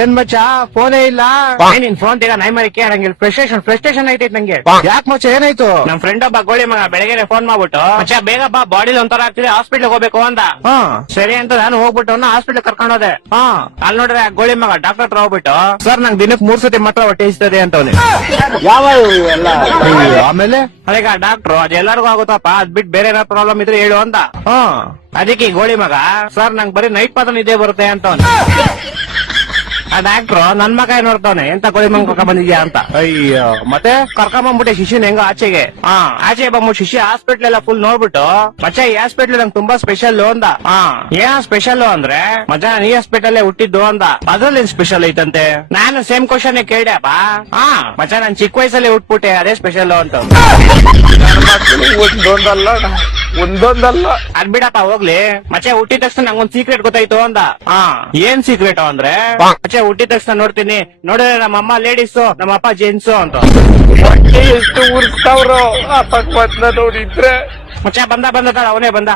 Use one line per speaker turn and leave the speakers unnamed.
ಏನ್ ಮಚ್ಚ? ಫೋನೇ ಇಲ್ಲ. ಏ, ನಿನ್ ಫೋನ್ ತೆಗ ನೈ ಮರಿ ಕೇಳಂಗಿಲ್ಲ. ಫ್ರಸ್ಟ್ರೇಷನ್ ಫ್ರಸ್ಟ್ರೇಷನ್ ಐತೈತ್ ನಂಗೆ. ಯಾಕೆ ಮಚ್ಚ? ಏನಾಯ್ತು? ನಮ್ ಫ್ರೆಂಡ್ ಒಬ್ಬ ಗೋಳಿ ಮಗ ಬೆಳಗ್ಗೆ ಫೋನ್ ಮಾಡ್ಬಿಟ್ಟು ಮಚ್ಚ ಬೇಗ ಬಾ ಬಾಡಿ ಒಂಥರ ಆಗ್ತಿದೆ ಹಾಸ್ಪಿಟ್ಲ್ ಹೋಗ್ಬೇಕು ಅಂದ. ಸರಿ ಅಂತ ನಾನು ಹೋಗ್ಬಿಟ್ಟು ಹಾಸ್ಪಿಟಲ್ ಕರ್ಕೊಂಡು ಹೋದೆ. ಅಲ್ಲಿ ನೋಡ್ರೆ ಆ ಗೋಳಿ ಮಗ ಡಾಕ್ಟರ್ ಹತ್ರ ಹೋಗ್ಬಿಟ್ಟು ಸರ್ ನಂಗೆ ದಿನಕ್ಕೆ ಮೂರ್ ಸತಿ ಮಾತ್ರ ಹೊಟ್ಟೆ ಇಸ್ತದೆ ಅಂತವನೆ
ಯಾವ
ಆಮೇಲೆ? ಅದೀಗ ಡಾಕ್ಟರ್ ಅದ್ ಎಲ್ಲರಿಗೂ ಆಗುತ್ತಪ್ಪ ಅದ್ ಬಿಟ್ಟು ಬೇರೆ ಏನಾದ್ರು ಪ್ರಾಬ್ಲಮ್ ಇದ್ರೆ ಹೇಳು ಅಂತ ಅದಕ್ಕೆ ಈ ಗೋಳಿ ಮಗ ಸರ್ ನಂಗೆ ಬರೀ ನೈಟ್ ಪಾತ್ರ ಇದೇ ಬರುತ್ತೆ ಅಂತವನೆ ಆ ಡಾಕ್ಟ್ರು ನನ್ ಮಗ ಏನ್ ನೋಡ್ತಾವನೆ? ಎಂತ ಗೋಳಿ ಮಗ ಬಂದಿದ್ಯಾ ಅಂತ? ಅಯ್ಯೋ. ಮತ್ತೆ ಕರ್ಕೊಂಡ್ ಬಂದ್ಬಿಟ್ಟೆ ಶಿಶಿನ ಹೆಂಗ ಆಚೆಗೆ. ಹಾ ಆಚೆ ಬಂದ್ಬಿಟ್ಟು ಶಿಶು ಹಾಸ್ಪಿಟ್ಲ್ ಎಲ್ಲ ಫುಲ್ ನೋಡ್ಬಿಟ್ಟು ಮಚ್ಚ ಈ ಹಾಸ್ಪಿಟ್ಲ್ ನಂಗೆ ತುಂಬಾ ಸ್ಪೆಷಲ್ ಅಂದ. ಹಾ ಏನ್ ಸ್ಪೆಷಲ್ ಅಂದ್ರೆ ಮಜ ಈ ಹಾಸ್ಪಿಟಲ್ ಹುಟ್ಟಿದ್ದು ಅಂದ. ಅದ್ರಲ್ಲಿ ಸ್ಪೆಷಲ್ ಐತಂತೆ? ನಾನು ಸೇಮ್ ಕ್ವಶನ್ ಕೇಳ್ಯಪ್ಪ ಹಾ ಮಚ್ಚ ನಾನ್ ಚಿಕ್ಕ ವಯಸ್ಸಲ್ಲಿ ಹುಟ್ಬಿಟ್ಟೆ ಅದೇ ಸ್ಪೆಷಲ್ ಅಂತ.
ಒಂದಲ್ಲ ಒಂದೊಂದಲ್ಲ.
ಅದ್ ಬಿಡಪ್ಪ ಹೋಗ್ಲಿ. ಮಚ್ಚೆ ಹುಟ್ಟಿದ ತಕ್ಷಣ ನಂಗೊಂದ್ ಸೀಕ್ರೆಟ್ ಗೊತ್ತಾಯ್ತು ಅಂದ. ಹಾ. ಏನ್ ಸೀಕ್ರೆಟ್ ಅಂದ್ರೆ? ಮಚ್ಚೆ ಹುಟ್ಟಿದ ತಕ್ಷಣ ನೋಡ್ತೀನಿ. ನೋಡಿದ್ರೆ ನಮ್ಮ ಅಮ್ಮ ಲೇಡೀಸ್ ನಮ್ಮ ಅಪ್ಪ ಜೆಂಟ್ಸು ಅಂತ.
ಎಷ್ಟು ಉರ್ಸ್ತಾವ್ರೋ ಅಕಸ್ಮಾತ್ ನೋಡಿದ್ರೆ
ಮಚ್ಚ ಬಂದ ಬಂದ ಅವನೇ ಬಂದ.